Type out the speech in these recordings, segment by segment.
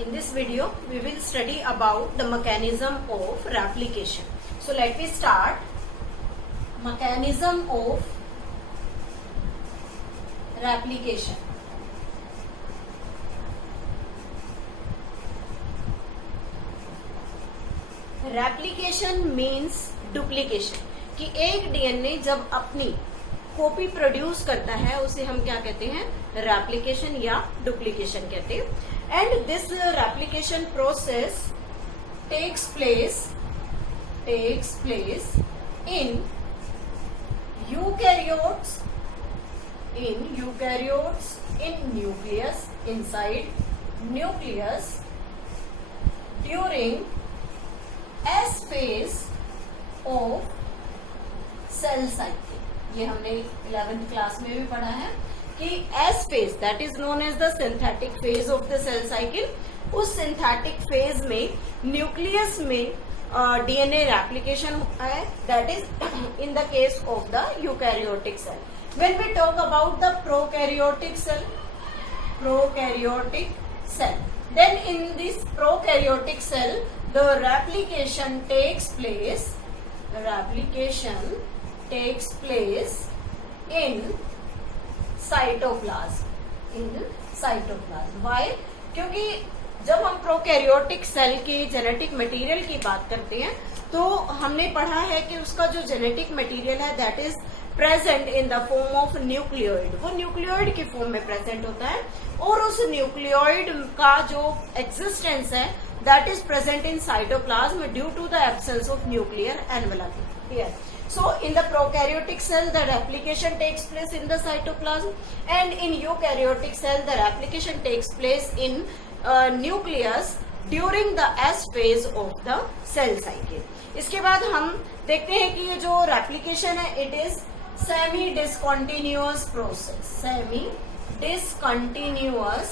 In this video, we will study about the mechanism of replication. So let me start. Mechanism of replication. Replication means duplication. कि एक DNA जब अपनी copy produce करता है उसे हम क्या कहते हैं, रेप्लिकेशन या डुप्लीकेशन कहते हैं. And this replication process takes place in eukaryotes, in nucleus, inside nucleus during S phase of cell cycle. ये हमने 11th क्लास में भी पढ़ा है कि S phase, that is known as the synthetic phase of the cell cycle. उस synthetic phase में nucleus में डीएनए रेप्लिकेशन होता है. That is in the case of the eukaryotic cell. When we talk about the prokaryotic cell, then in this prokaryotic cell the replication takes place in cytoplasm. Why? क्योंकि जब हम prokaryotic cell के genetic material की बात करते हैं तो हमने पढ़ा है कि उसका जो जेनेटिक मटेरियल है that is present in the form of nucleoid. वो न्यूक्लियोइड की फॉर्म में प्रेजेंट होता है और उस न्यूक्लियोइड का जो एग्जिस्टेंस है that is present in cytoplasm due to the absence of nuclear envelope here. So in the prokaryotic cell the replication takes place in the cytoplasm, and in eukaryotic cell the replication takes place in nucleus during the S phase of the cell cycle. इसके बाद हम देखते हैं कि ये जो replication है it is semi discontinuous process. Semi discontinuous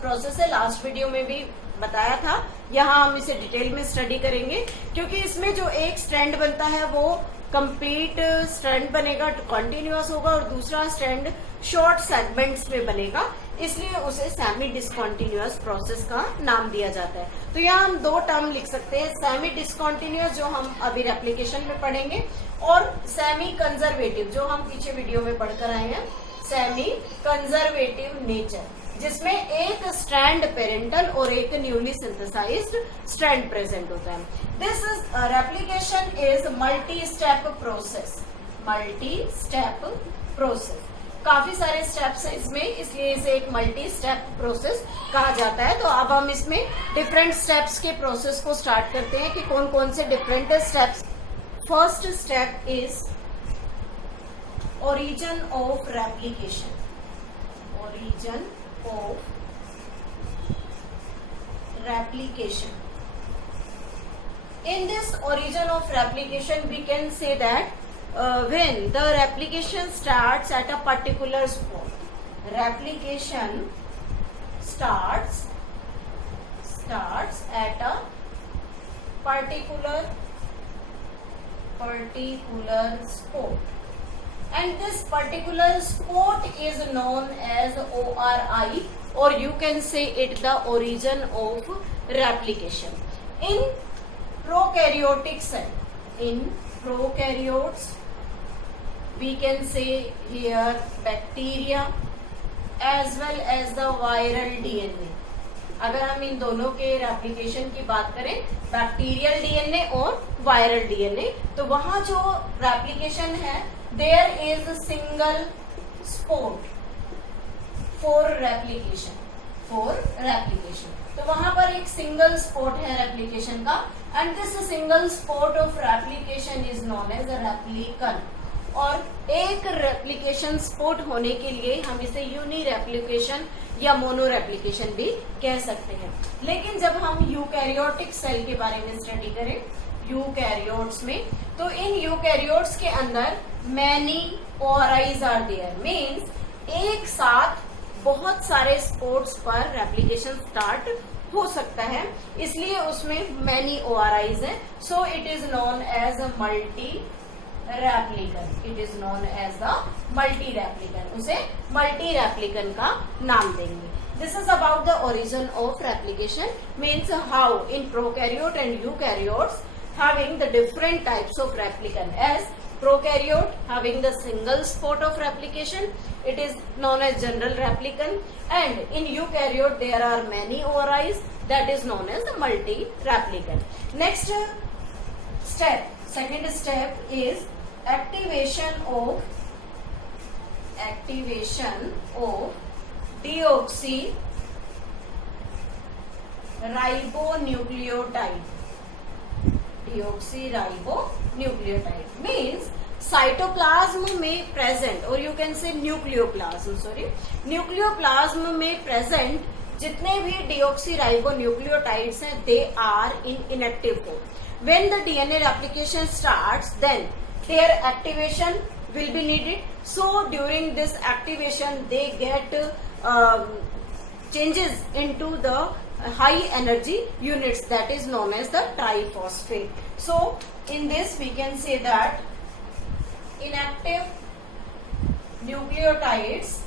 process है. लास्ट वीडियो में भी बताया था, यहाँ हम इसे डिटेल में स्टडी करेंगे क्योंकि इसमें जो एक स्ट्रैंड बनता है वो कंप्लीट स्ट्रैंड बनेगा, कंटिन्यूअस होगा, और दूसरा स्ट्रैंड शॉर्ट सेगमेंट्स में बनेगा, इसलिए उसे सेमी डिसकंटिन्यूअस प्रोसेस का नाम दिया जाता है. तो यहाँ हम दो टर्म लिख सकते हैं, सेमी डिसकंटिन्यूअस जो हम अभी रेप्लिकेशन में पढ़ेंगे, और सेमी कंजर्वेटिव जो हम पीछे वीडियो में पढ़कर आए हैं, सेमी कंजर्वेटिव नेचर, जिसमें एक स्ट्रैंड पेरेंटल और एक न्यूली सिंथेसाइज्ड स्ट्रैंड प्रेजेंट होता है. This is replication is multi step process. काफी सारे स्टेप्स हैं इसमें, इसलिए इसे एक मल्टी स्टेप प्रोसेस कहा जाता है. तो अब हम इसमें डिफरेंट स्टेप्स के प्रोसेस को स्टार्ट करते हैं कि कौन कौन से different steps. First step is origin of replication. In this origin of replication we can say that when the replication starts at a particular spot. Replication starts at a particular spot. And this particular spot is known as ORI, or you can say it the origin of replication. In prokaryotic cell, in prokaryotes, we can say here bacteria as well as the viral DNA. अगर हम इन दोनों के replication की बात करें, bacterial DNA और viral DNA, तो वहां जो रेप्लिकेशन है there is a single spot for replication. तो वहां पर एक सिंगल स्पॉट है रेप्लिकेशन का, and this single spot of replication is known as a replicon. और एक रेप्लिकेशन स्पॉट होने के लिए हम इसे यूनी रेप्लिकेशन या मोनो रेप्लिकेशन भी कह सकते हैं. लेकिन जब हम यूकैरियोटिक सेल के बारे में स्टडी करें, यूकैरियोट्स में, तो इन यूकैरियोट्स के अंदर मैनी ओआरआईज आर देयर, मीन्स एक साथ बहुत सारे स्पोर्ट्स पर रेप्लिकेशन स्टार्ट हो सकता है, इसलिए उसमें मैनी ओआरआईज है. So it is known as multi replicon. It is known as the multi replicon. उसे मल्टी रेप्लिकन का नाम देंगे. This is about the origin of replication. Means how in prokaryote and eukaryotes having the different types of replican. As prokaryote having the single spot of replication, it is known as general replican, and in eukaryote there are many ovaries, that is known as the multi replican. Next step, second step is activation of deoxyribonucleotide. Deoxyribonucleotide means cytoplasm में present, और you can say nucleoplasm में present जितने भी deoxyribonucleotides हैं, they are in inactive form. When the DNA replication starts, then their activation will be needed. So during this activation they get changes into the high energy units, that is known as the triphosphate. So in this we can say that inactive nucleotides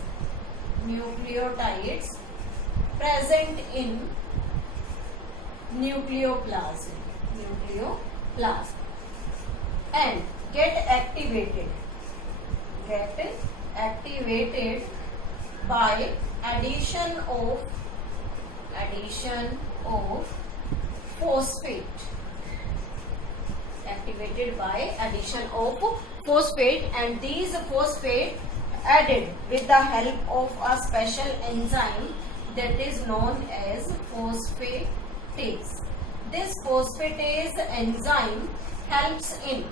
present in nucleoplasm and get activated by addition of phosphate. Activated by addition of phosphate, and these phosphate added with the help of a special enzyme that is known as phosphatase. This phosphatase enzyme helps in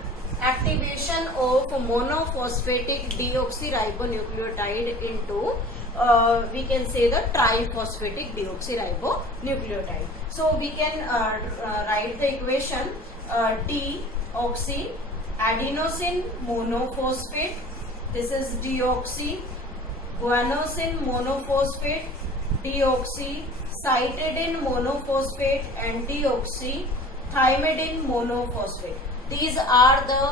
activation of monophosphatic deoxyribonucleotide into we can say the triphosphatic deoxyribonucleotide. So we can write the equation deoxyadenosine monophosphate, this is deoxyguanosine monophosphate, deoxycytidine monophosphate, and deoxythymidine monophosphate. These are the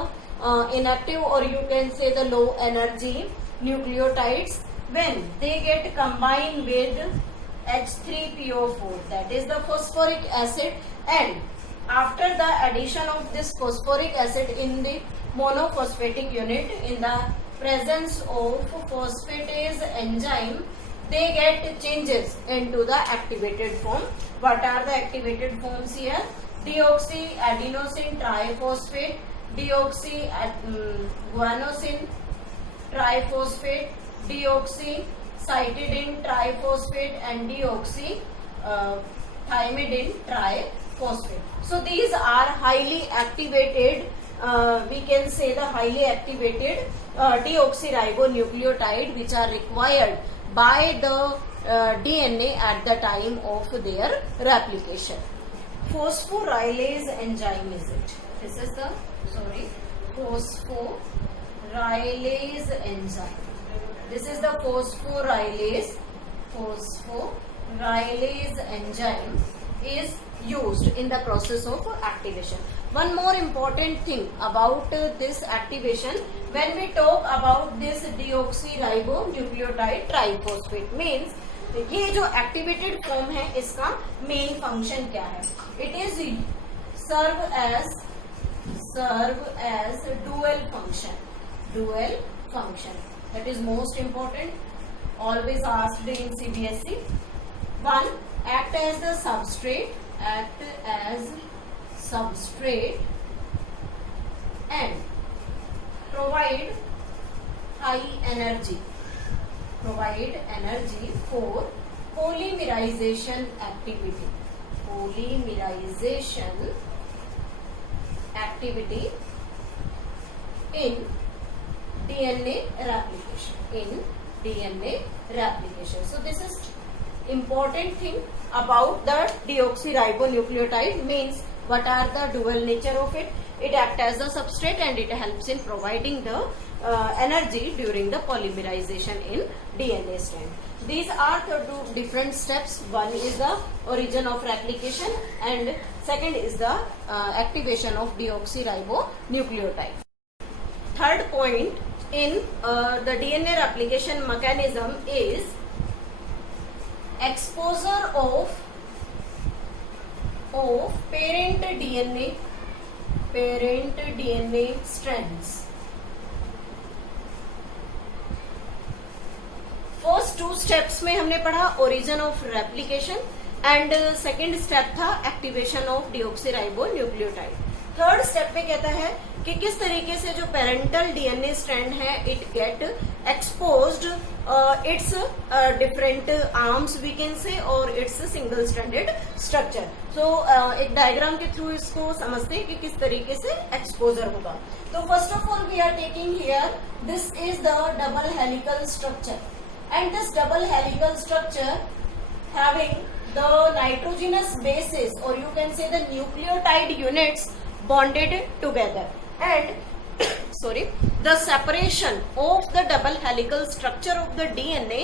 inactive, or you can say the low energy nucleotides. When they get combined with H3PO4, that is the phosphoric acid, and after the addition of this phosphoric acid in the monophosphatic unit, in the presence of phosphatase enzyme, they get changes into the activated form. What are the activated forms here? Deoxyadenosine triphosphate, deoxyguanosine triphosphate, deoxycytidine triphosphate, and deoxythymidine triphosphate. So these are highly activated, we can say the highly activated deoxyribonucleotide which are required by the DNA at the time of their replication. Phosphorylase enzyme is it. This is the phosphorylase enzyme. This is the phosphorylase enzyme is used in the process of activation. One more important thing about this activation, when we talk about this deoxyribonucleotide triphosphate, means ये जो activated form है इसका main function क्या है? It is serve as dual function. That is most important, always asked in CBSE. One, act as the substrate and provide high energy for polymerization activity in DNA replication. So this is important thing about the deoxyribonucleotide, means what are the dual nature of it. It acts as a substrate and it helps in providing the energy during the polymerization in DNA strand. These are the two different steps. One is the origin of replication and second is the activation of deoxyribonucleotide. third point in the DNA replication mechanism is exposure of parent DNA strands. First 2 steps में हमने पढ़ा origin of replication and second step था activation of deoxyribo nucleotide. Third step में कहता है कि किस तरीके से जो पेरेंटल डीएनए स्ट्रैंड है it get exposed its different arms we can say और its single stranded structure. So एक डायग्राम के थ्रू इसको समझते हैं कि किस तरीके से एक्सपोजर होगा। तो first of all we are taking here this is the double helical structure and this double helical structure having the nitrogenous bases or you can say the nucleotide units bonded together and the separation of the double helical structure of the DNA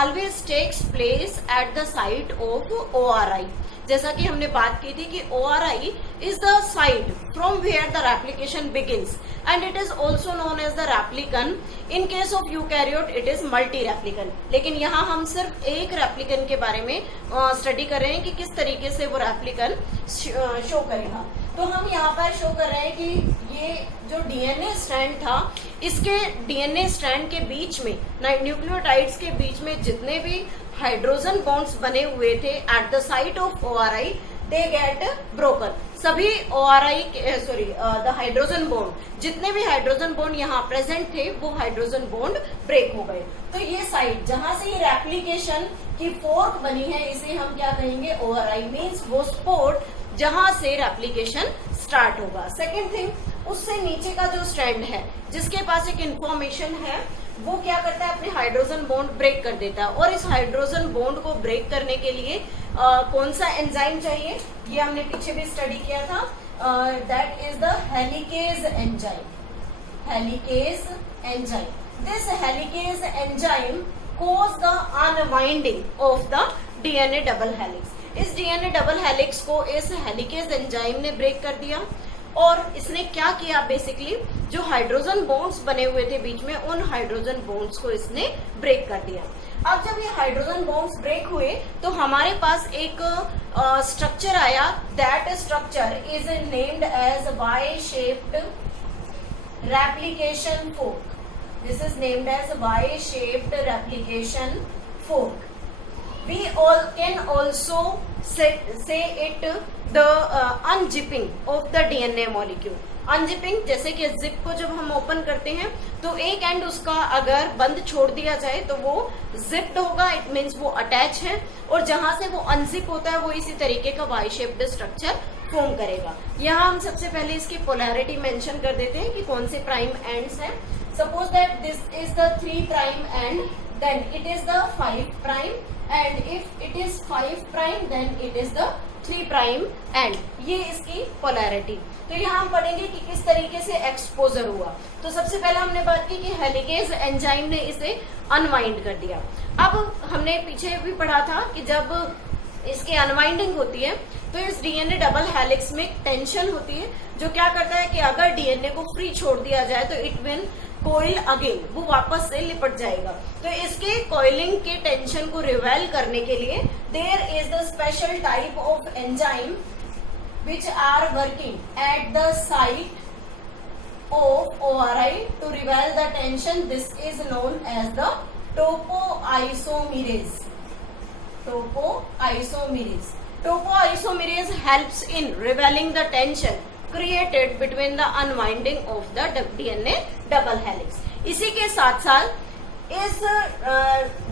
always takes place at the site of ORI। जैसा कि हमने बात की थी कि ORI is the site from where the replication begins and it is also known as the replicon। In case of eukaryote it is multi replicon। लेकिन यहाँ हम सिर्फ एक रेप्लिकन के बारे में स्टडी कर रहे हैं कि किस तरीके से वो रेप्लिकन शो करेगा। तो हम यहाँ पर शो कर रहे हैं कि ये जो डीएनए स्ट्रैंड था इसके डीएनए स्ट्रैंड के बीच में न्यूक्लियोटाइड्स के बीच में जितने भी हाइड्रोजन बॉन्ड्स बने हुए थे eight the site of ORI they get broken. सभी ओआरआई द हाइड्रोजन बॉन्ड जितने भी हाइड्रोजन बॉन्ड यहाँ प्रेजेंट थे वो हाइड्रोजन बॉन्ड ब्रेक हो गए। तो ये साइट जहां से ये रेप्लिकेशन की फोर्क बनी है इसे हम क्या कहेंगे ओआरआई मीन्स वो स्पॉट जहां से रेप्लिकेशन स्टार्ट होगा। सेकेंड थिंग उससे नीचे का जो स्ट्रैंड है जिसके पास एक इंफॉर्मेशन है वो क्या करता है अपने हाइड्रोजन बॉन्ड ब्रेक कर देता है और इस हाइड्रोजन बॉन्ड को ब्रेक करने के लिए कौन सा एंजाइम चाहिए ये हमने पीछे भी स्टडी किया था that is the helicase enzyme. Helicase enzyme this helicase enzyme cause the unwinding of the DNA double helix. इस डीएनए डबल हेलिक्स को इस हेलिकेज एंजाइम ने ब्रेक कर दिया और इसने क्या किया बेसिकली जो हाइड्रोजन बॉन्ड्स बने हुए थे बीच में उन हाइड्रोजन बॉन्ड्स को इसने ब्रेक कर दिया। अब जब ये हाइड्रोजन बॉन्ड्स ब्रेक हुए तो हमारे पास एक स्ट्रक्चर आया that structure is named as Y shaped replication fork. This is named as Y shaped replication fork. We all can also say it the unzipping of the DNA molecule। Unzipping जैसे कि zip को जब हम open करते हैं तो एक and उसका अगर बंद छोड़ दिया जाए तो वो जिप्ड होगा इट मीन्स वो अटैच है और जहां से वो अनजिप होता है वो इसी तरीके का वाई शेप्ड स्ट्रक्चर फॉर्म करेगा। यहाँ हम सबसे पहले इसकी पोलैरिटी मेंशन कर देते हैं कि कौन से प्राइम एंड्स हैं। Suppose that this is the 3 prime end then it is the 5 prime and if it is 5 prime then it is the 3 prime end। ये इसकी पोलैरिटी। तो यहाँ हम पढ़ेंगे कि किस तरीके से एक्सपोजर हुआ। तो सबसे पहले हमने बात की कि हेलिकेज एंजाइम ने इसे अनवाइंड कर दिया। अब हमने पीछे भी पढ़ा था कि जब इसकी अनवाइंडिंग होती है तो इस डीएनए डबल हेलिक्स में टेंशन होती है जो क्या करता है कि अगर डीएनए को फ्री छोड़ दिया जाए तो इट विल कोइल अगेन वो वापस से लिपट जाएगा। तो इसके कोइलिंग के टेंशन को रिवेल करने के लिए there is the special type of enzyme which are working at the site of ORI to reveal the tension. This is known as the topoisomerase. Topoisomerase topoisomerase helps in revealing the tension created between the unwinding of the DNA double helix। इसी के साथ साथ इस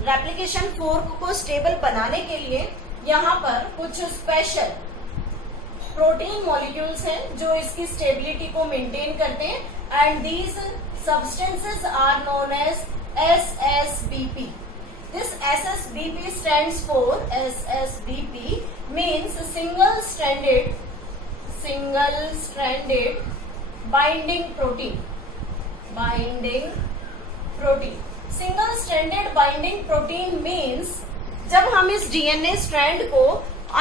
replication fork को stable बनाने के लिए यहाँ पर कुछ स्पेशल प्रोटीन मॉलिक्यूल्स हैं जो इसकी स्टेबिलिटी को मेंटेन करते हैं and these substances are known as SSBP। This SSBP stands for SSBP means single stranded binding protein। Single stranded binding protein means जब हम इस डीएनए स्ट्रैंड को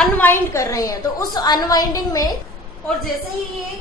अनवाइंड कर रहे हैं तो उस अनवाइंडिंग में और जैसे ही ये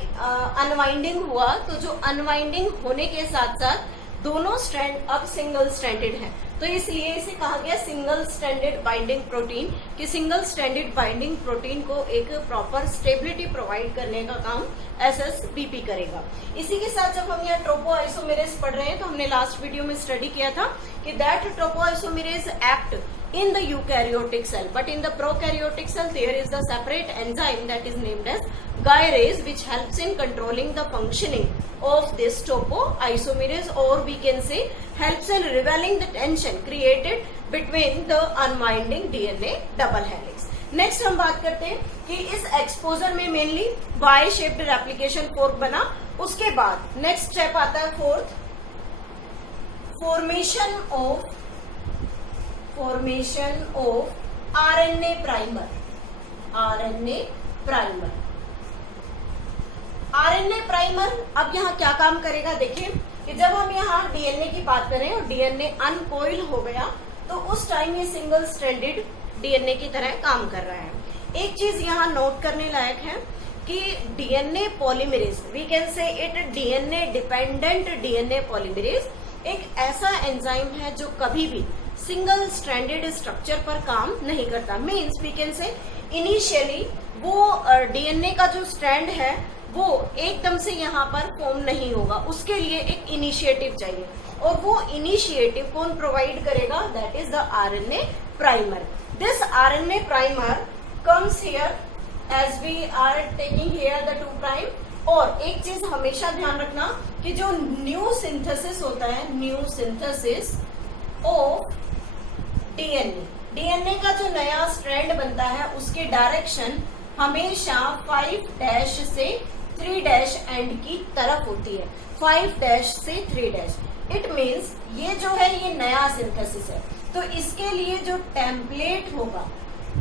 अनवाइंडिंग हुआ तो जो अनवाइंडिंग होने के साथ साथ दोनों स्ट्रैंड अब सिंगल स्ट्रैंडेड है, तो इसलिए इसे कहा गया सिंगल स्ट्रैंडेड बाइंडिंग प्रोटीन, कि सिंगल स्ट्रैंडेड बाइंडिंग प्रोटीन को एक प्रॉपर स्टेबिलिटी प्रोवाइड करने का काम एसएसबीपी करेगा। इसी के साथ जब हम यहाँ ट्रोपोआइसोमेरेज पढ़ रहे हैं तो हमने लास्ट वीडियो में स्टडी किया था कि that topoisomerase act in the eukaryotic cell, but in the prokaryotic cell there is the separate enzyme that is named as gyrase, which helps in controlling the functioning of this topoisomerase, or we can say helps in revealing the tension created between the unwinding DNA double helix. Next हम बात करते हैं कि इस exposure में mainly Y shaped replication fork बना, उसके बाद नेक्स्ट स्टेप आता है fourth, formation of RNA primer. RNA primer अब यहाँ क्या काम करेगा, देखिए कि जब हम यहाँ डीएनए की बात करें और डीएनए अनकोइल हो गया तो उस टाइम ये सिंगल स्ट्रैंडेड डीएनए की तरह काम कर रहा है। एक चीज यहाँ नोट करने लायक है कि DNA polymerase, we can say it DNA dependent DNA polymerase, एक ऐसा एंजाइम है जो कभी भी सिंगल स्ट्रैंडेड स्ट्रक्चर पर काम नहीं करता। Means we can say initially वो डीएनए का जो स्ट्रैंड है वो एकदम से यहाँ पर फॉर्म नहीं होगा, उसके लिए एक इनिशिएटिव चाहिए, और वो इनिशिएटिव कौन प्रोवाइड करेगा, that is the RNA primer. This RNA primer comes here as we are taking here the 2 prime. और एक चीज हमेशा ध्यान रखना कि जो न्यू सिंथेसिस होता है, न्यू सिंथेसिस ऑफ डीएनए का जो नया स्ट्रैंड बनता है उसकी डायरेक्शन हमेशा 5' से 3' एंड की तरफ होती है, 5' से 3'। इट मीन्स ये जो है ये नया सिंथेसिस है, तो इसके लिए जो टेम्पलेट होगा,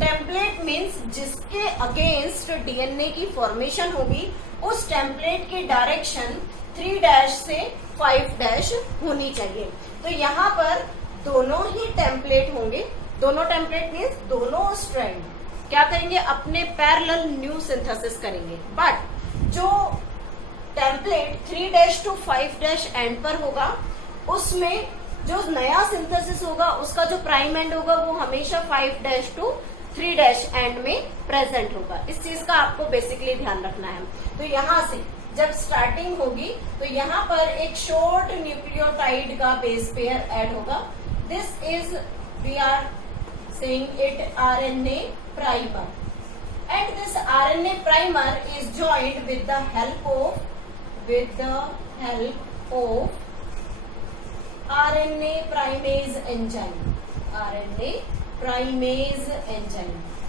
टेम्पलेट मीन्स जिसके अगेंस्ट डीएनए की फॉर्मेशन होगी, उस टेम्पलेट की डायरेक्शन 3' से 5' होनी चाहिए। तो यहाँ पर दोनों ही टेम्पलेट होंगे, दोनों टेम्पलेट मीन्स दोनों स्ट्रैंड क्या करेंगे, अपने पैरेलल न्यू सिंथेसिस करेंगे, बट जो टेम्पलेट 3' टू 5' एंड पर होगा उसमें जो नया सिंथेसिस होगा उसका जो प्राइम एंड होगा वो हमेशा 5' टू 3' एंड में प्रेजेंट होगा। इस चीज का आपको बेसिकली ध्यान रखना है। तो यहाँ से जब स्टार्टिंग होगी तो यहाँ पर एक शॉर्ट न्यूक्लियोटाइड का बेस पेयर ऐड होगा। This is, we are saying it RNA primer, and this RNA primer is joined with the help of RNA primase enzyme.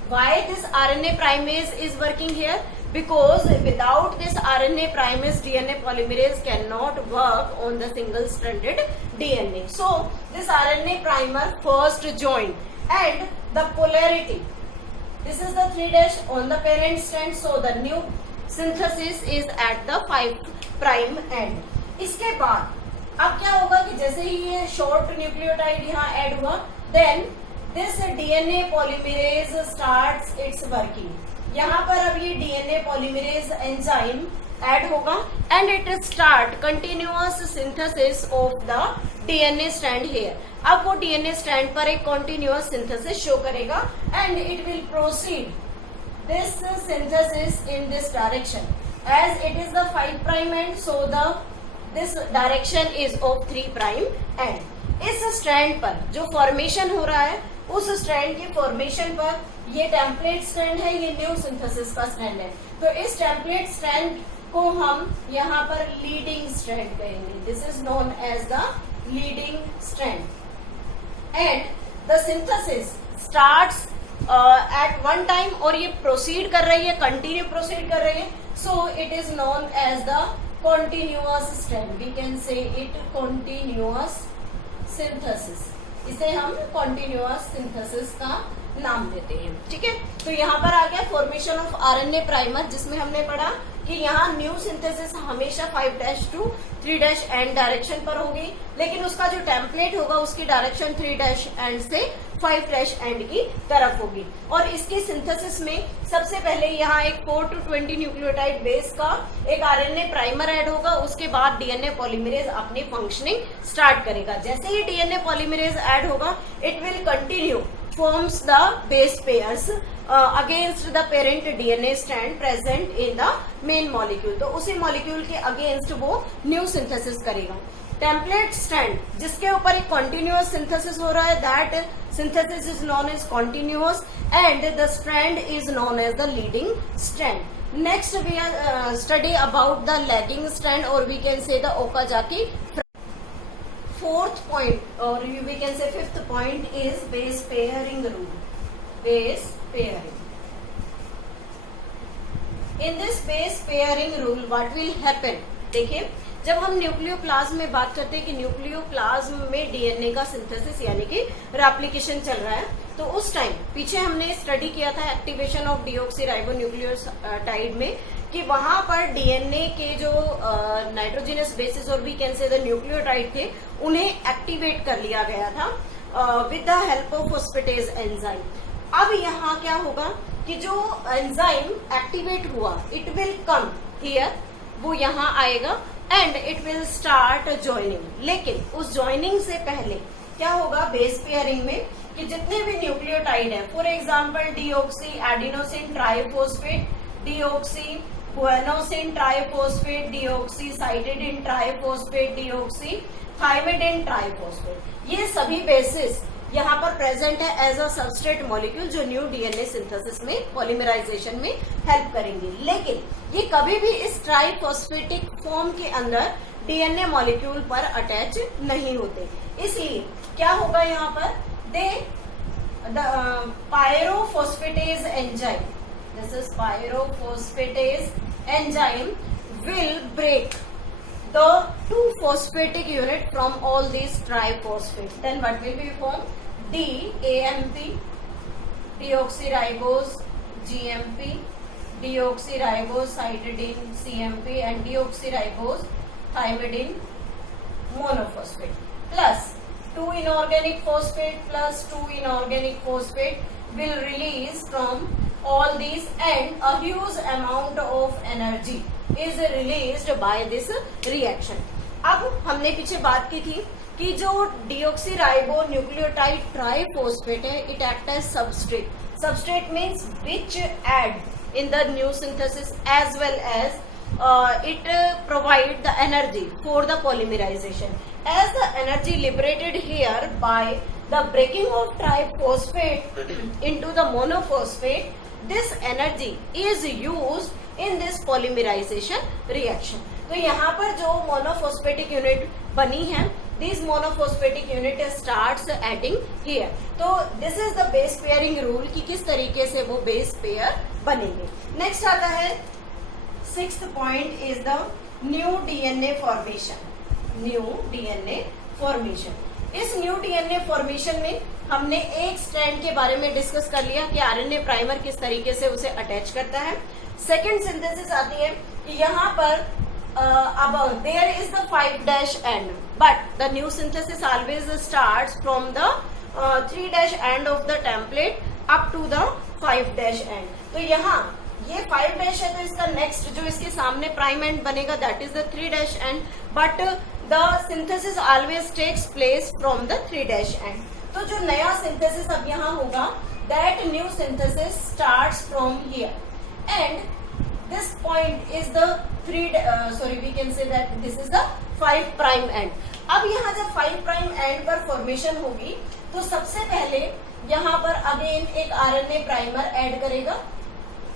Why this RNA primase is working here? Because without this RNA primase, DNA polymerase cannot work on the single stranded DNA. So this RNA primer first joined, and the polarity, this is the 3' on the parent strand, so the new synthesis is at the 5' end. इसके बाद अब क्या होगा कि जैसे ही ये short nucleotide यहाँ add हुआ, then this DNA polymerase starts its working. यहाँ पर अब ये डीएनए पॉलीमरेज एंजाइम ऐड होगा and it start continuous synthesis of the DNA strand here. अब वो डीएनए स्ट्रैंड पर एक कंटिन्यूअस सिंथेसिस शो करेगा and it will proceed this synthesis in this direction as it is the 5' end, so the this direction is of 3' end. इस strand पर जो formation हो रहा है उस स्ट्रैंड की फॉर्मेशन पर ये टेम्पलेट स्ट्रैंड है, ये न्यू सिंथेसिस का स्ट्रैंड है, तो इस टेम्पलेट स्ट्रैंड को हम यहाँ पर लीडिंग स्ट्रैंड कहेंगे। This is known as the leading strand and the synthesis starts at one time, और ये प्रोसीड कर रही है, कंटिन्यू प्रोसीड कर रही है, so it is known as the continuous strand. We can say it continuous synthesis, इसे हम कॉन्टिन्यूअस सिंथेसिस का नाम देते हैं। ठीक है, तो यहाँ पर आ गया फॉर्मेशन ऑफ आरएनए प्राइमर, जिसमें हमने पढ़ा कि यहाँ न्यू सिंथेसिस हमेशा 5' टू 3' एंड डायरेक्शन पर होगी, लेकिन उसका जो टेम्पलेट होगा उसकी डायरेक्शन 3' एंड से 5' एंड की तरफ होगी। और इसकी सिंथेसिस में सबसे पहले यहाँ एक 4 to 20 न्यूक्लियोटाइड बेस का एक आरएनए प्राइमर ऐड होगा, उसके बाद डीएनए पॉलीमरेज अपनी फंक्शनिंग स्टार्ट करेगा। जैसे ही डीएनए पॉलीमरेज ऐड होगा, it will continue forms the base pairs against the parent DNA strand present in the main molecule। तो उसी मॉलिक्यूल के अगेंस्ट वो न्यू सिंथेसिस करेगा। टेम्पलेट स्ट्रैंड जिसके ऊपर एक कॉन्टिन्यूअस सिंथेसिस हो रहा है, that synthesis is known as continuous and the strand is known as the leading strand. Next we are study about the lagging strand और we can say the Okazaki. Fourth point or we can say fifth point is base pairing rule. Base pairing. In this base pairing rule what will happen? देखिए, जब हम nucleoplasm में बात करते हैं कि nucleoplasm में डीएनए का सिंथेसिस यानी कि रेप्लिकेशन चल रहा है, तो उस टाइम पीछे हमने स्टडी किया था एक्टिवेशन ऑफ डीऑक्सीराइबोन्यूक्लियोटाइड में कि वहां पर डीएनए के जो नाइट्रोजिनस बेसिस और we can say the nucleotide थे, उन्हें एक्टिवेट कर लिया गया था with the help of phosphatase enzyme. अब यहाँ क्या होगा कि जो एंजाइम एक्टिवेट हुआ, इट विल कम हियर, वो यहाँ आएगा and it will start joining. लेकिन उस ज्वाइनिंग से पहले क्या होगा बेस पेयरिंग में कि जितने भी न्यूक्लियोटाइड है, for example deoxy adenosine triphosphate, deoxy guanosine triphosphate, deoxy cytidine triphosphate, deoxy thymidine triphosphate, ये सभी बेसिस यहाँ पर प्रेजेंट है एज अ सबस्ट्रेट मॉलिक्यूल जो न्यू डीएनए सिंथेसिस में पॉलीमराइजेशन में हेल्प करेंगे। लेकिन ये कभी भी इस ट्राइफॉस्फेटिक फॉर्म के अंदर डीएनए मॉलिक्यूल पर अटैच नहीं होते। इसलिए क्या होगा यहाँ पर, दे पायरोफॉस्फेटेज enzyme, this is pyrophosphatase enzyme will break the 2-phosphatic unit from all these triphosphate. Then what will be formed? DAMP, deoxyribose GMP, deoxyribose cytidine CMP and deoxyribose thymidine monophosphate plus 2 inorganic phosphate plus 2 inorganic phosphate will release from all these and a huge amount of energy is released by this reaction। अब हमने पीछे बात की थी कि जो deoxyribonucleotide triphosphate है, it act as substrate. Substrate means which aid in the new synthesis as well as it provide the energy for the polymerization. As the energy liberated here by the breaking of triphosphate into the monophosphate, this energy is used in this polymerization reaction. तो यहाँ पर जो monophosphatic unit बनी है, this monophosphatic unit starts adding here. तो this is the base pairing rule कि किस तरीके से वो base pair बनेंगे। Next आता है sixth point is the new DNA formation. New DNA formation. इस न्यू डीएनए फॉर्मेशन में हमने एक स्ट्रैंड के बारे में डिस्कस कर लिया कि आरएनए प्राइमर किस तरीके से उसे अटैच करता है। सेकेंड सिंथेसिस आती है कि यहाँ पर अब there is the 5' end, but the new synthesis always starts from the 3' end of the template up to the 5' end. तो यहाँ ये 5' है, तो इसका नेक्स्ट जो इसके सामने प्राइम एंड बनेगा that is the 3' end, but the synthesis always takes place from the 3' end. तो जो नया सिंथेसिस अब यहाँ होगा, that new synthesis starts from here and this point is the we can say that this is the 5' end. अब यहाँ जब 5' and पर फॉर्मेशन होगी तो सबसे पहले यहाँ पर अगेन एक आरएनए प्राइमर ऐड करेगा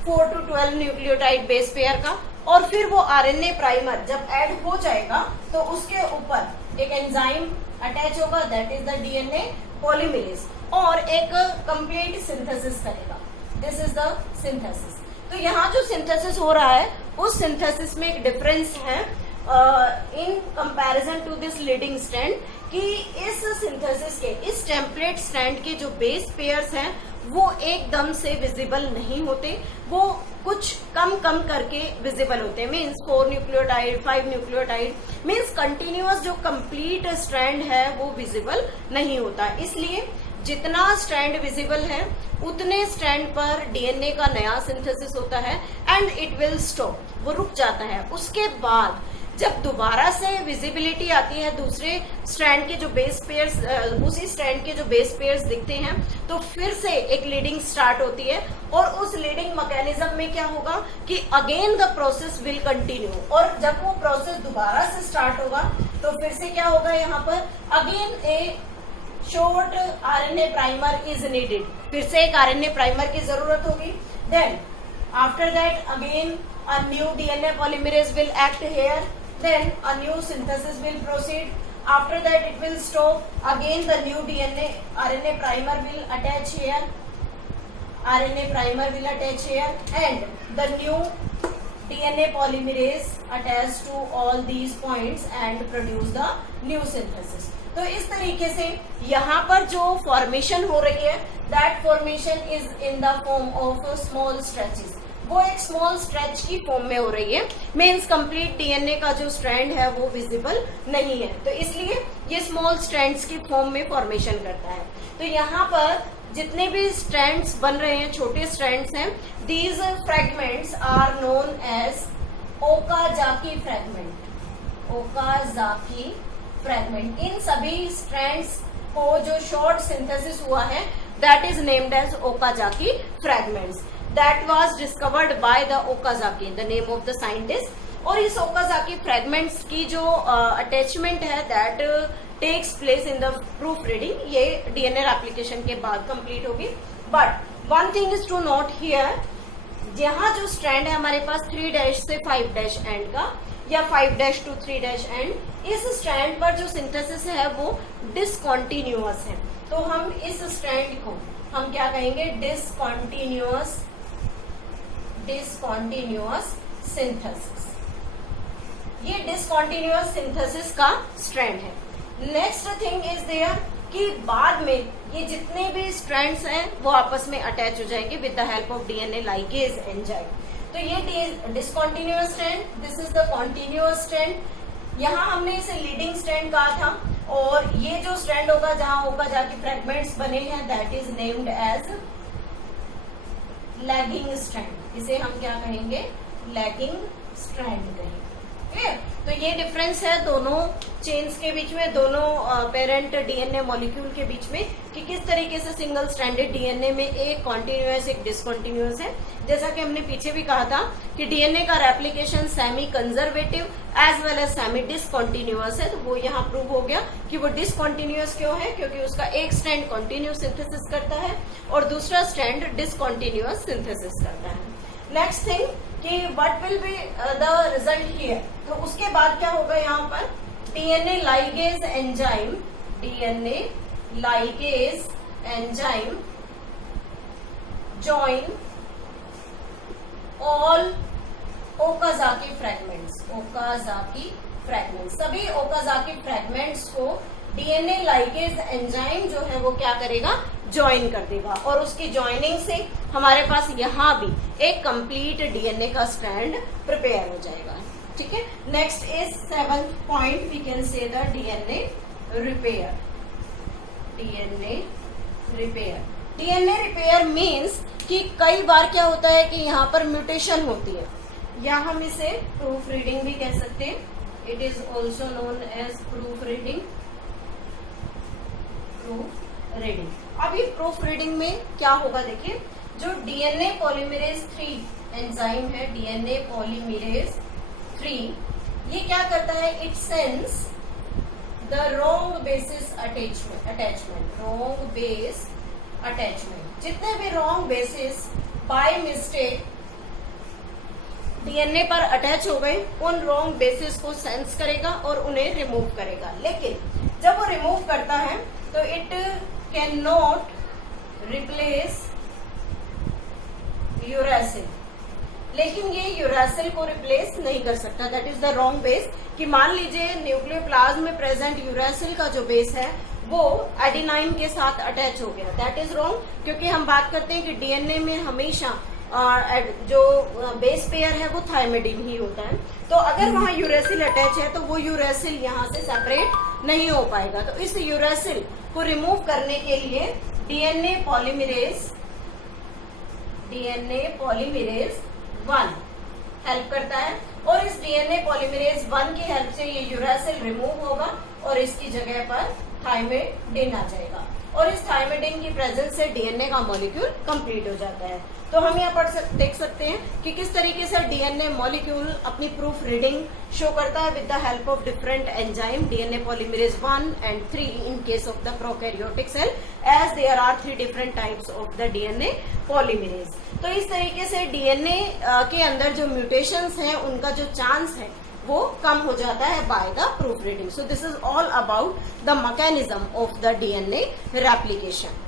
4 to 12 न्यूक्लियोटाइड बेस पेयर का, और फिर वो आरएनए प्राइमर जब ऐड हो जाएगा तो उसके ऊपर एक एंजाइम अटैच होगा that is the DNA polymerase और एक कंप्लीट सिंथेसिस करेगा। This is the synthesis. तो यहाँ जो सिंथेसिस हो रहा है उस सिंथेसिस में एक डिफरेंस है in comparison to this leading strand कि इस सिंथेसिस के, इस टेम्पलेट स्ट्रैंड के जो बेस पेयर्स हैं वो एकदम से विजिबल नहीं होते, वो कुछ कम कम करके विजिबल होते हैं। Means 4 nucleotide, 5 nucleotide, means continuous जो कंप्लीट स्ट्रैंड है वो विजिबल नहीं होता। इसलिए जितना स्ट्रैंड विजिबल है उतने स्ट्रैंड पर डीएनए का नया सिंथेसिस होता है एंड इट विल स्टॉप, वो रुक जाता है। उसके बाद जब दोबारा से विजिबिलिटी आती है दूसरे स्ट्रैंड के जो बेस पेयर्स, उसी स्ट्रैंड के जो बेस पेयर्स दिखते हैं, तो फिर से एक लीडिंग स्टार्ट होती है और उस लीडिंग मैकेनिज्म में क्या होगा कि again the process will continue. और जब वो प्रोसेस दोबारा से स्टार्ट होगा तो फिर से क्या होगा, यहाँ पर again a short RNA primer is needed, फिर से एक आरएनए प्राइमर की जरूरत होगी। Then after that again a new DNA polymerase will act here, then a new synthesis will proceed. After that it will stop, again the new DNA RNA primer will attach here, RNA primer will attach here, and the new DNA polymerase attach to all these points and produce the new synthesis. तो इस तरीके से यहाँ पर जो formation हो रही है, that formation is in the form of small stretches, वो एक स्मॉल स्ट्रेच की फॉर्म में हो रही है। मीन्स कंप्लीट डीएनए का जो स्ट्रैंड है वो विजिबल नहीं है, तो इसलिए ये स्मॉल स्ट्रैंड्स की फॉर्म में फॉर्मेशन करता है। तो यहाँ पर जितने भी स्ट्रैंड्स बन रहे हैं, छोटे स्ट्रैंड्स हैं, these fragments are known as Okazaki fragment. Okazaki fragment, इन सभी स्ट्रैंड्स को जो शॉर्ट सिंथेसिस हुआ है that is named as Okazaki fragments. That was discovered by the Okazaki, the name of the scientist। और इस ओकाजाकी फ्रैगमेंट्स की जो अटैचमेंट है that takes place in the proofreading, ये डीएनए एप्लीकेशन के बाद कंप्लीट होगी। But one thing is to note here, यहाँ जो स्ट्रैंड है हमारे पास 3' से 5' एंड का, या 5' to 3' एंड, इस स्ट्रैंड पर जो सिंथेसिस है वो डिसकॉन्टिन्यूअस है। तो हम इस स्ट्रैंड को हम क्या कहेंगे, डिसकॉन्टिन्यूअस सिंथेसिस। ये डिसकॉन्टिन्यूअस सिंथेसिस का स्ट्रैंड है। नेक्स्ट थिंग इज देयर कि बाद में ये जितने भी स्ट्रैंड्स हैं वो आपस में अटैच हो जाएंगे with the help of DNA ligase enzyme. तो ये discontinuous strand, this is the continuous strand. यहाँ हमने इसे लीडिंग स्ट्रैंड कहा था, और ये जो स्ट्रैंड होगा जहां होगा जाके फ्रैगमेंट्स बने हैं that is named as lagging strand. इसे हम क्या कहेंगे, लैगिंग स्ट्रैंड कहेंगे। क्लियर? तो ये डिफरेंस है दोनों चेन्स के बीच में, दोनों पेरेंट डीएनए मॉलिक्यूल के बीच में, कि किस तरीके से सिंगल स्ट्रैंडेड डीएनए में एक कॉन्टिन्यूअस एक डिसकॉन्टिन्यूअस है। जैसा कि हमने पीछे भी कहा था कि डीएनए का replication semi conservative as well as semi discontinuous है, तो वो यहाँ प्रूव हो गया कि वो डिसकॉन्टिन्यूअस क्यों है, क्योंकि उसका एक स्ट्रैंड कॉन्टिन्यूअस सिंथेसिस करता है और दूसरा स्ट्रैंड डिसकॉन्टिन्यूअस सिंथेसिस करता है। नेक्स्ट थिंग कि what will be the result here, तो उसके बाद क्या होगा, यहाँ पर DNA ligase enzyme, DNA ligase enzyme join all Okazaki fragments. Okazaki fragments, सभी ओकाजाकी फ्रैगमेंट्स को डीएनए लाइगेज एंजाइम जो है वो क्या करेगा, ज्वाइन कर देगा, और उसकी ज्वाइनिंग से हमारे पास यहाँ भी एक कंप्लीट डीएनए का स्ट्रैंड प्रिपेयर हो जाएगा। ठीक है। Next is 7th point, we can say the DNA repair. DNA repair, DNA repair means कि कई बार क्या होता है कि यहाँ पर म्यूटेशन होती है, या हम इसे प्रूफ रीडिंग भी कह सकते हैं। It is also known as proofreading. Proofreading, अभी प्रूफ रीडिंग में क्या होगा, देखिए जो डीएनए पॉलीमरेज 3 एंजाइम है, डीएनए पॉलीमरेज 3, ये क्या करता है, it sense the wrong bases attachment, wrong base attachment. जितने भी wrong bases by mistake DNA पर अटैच हो गए, उन रॉन्ग बेसिस को सेंस करेगा और उन्हें रिमूव करेगा। लेकिन जब वो रिमूव करता है तो it can not replace uracil, लेकिन ये यूरेसिल को रिप्लेस नहीं कर सकता। That is the wrong base. कि मान लीजिए न्यूक्लियोप्लाज्म में प्रेजेंट यूरेसिल का जो बेस है वो एडेनाइन के साथ अटैच हो गया, दैट इज रॉन्ग, क्योंकि हम बात करते हैं कि डीएनए में हमेशा जो बेस पेयर है वो थायमिडिन ही होता है। तो अगर वहां यूरेसिल अटैच है तो वो यूरेसिल यहाँ से सेपरेट नहीं हो पाएगा। तो इस यूरेसिल को रिमूव करने के लिए डीएनए पॉलीमरेज 1 हेल्प करता है, और इस डीएनए पॉलीमरेज 1 की हेल्प से ये यूरेसिल रिमूव होगा और इसकी जगह पर थायमिडिन आ जाएगा, और इस थायमिडिन की प्रेजेंस से डीएनए का मॉलिक्यूल कंप्लीट हो जाता है। तो हम यहाँ देख सकते हैं कि किस तरीके से डीएनए मॉलिक्यूल अपनी प्रूफ रीडिंग शो करता है with the help of different enzyme, DNA polymerase 1 and 3 in case of the prokaryotic cell, as there are 3 different types of the DNA polymerase। तो इस तरीके से डीएनए के अंदर जो म्यूटेशंस हैं उनका जो चांस है वो कम हो जाता है by the proof reading. So this is all about the mechanism of the DNA replication.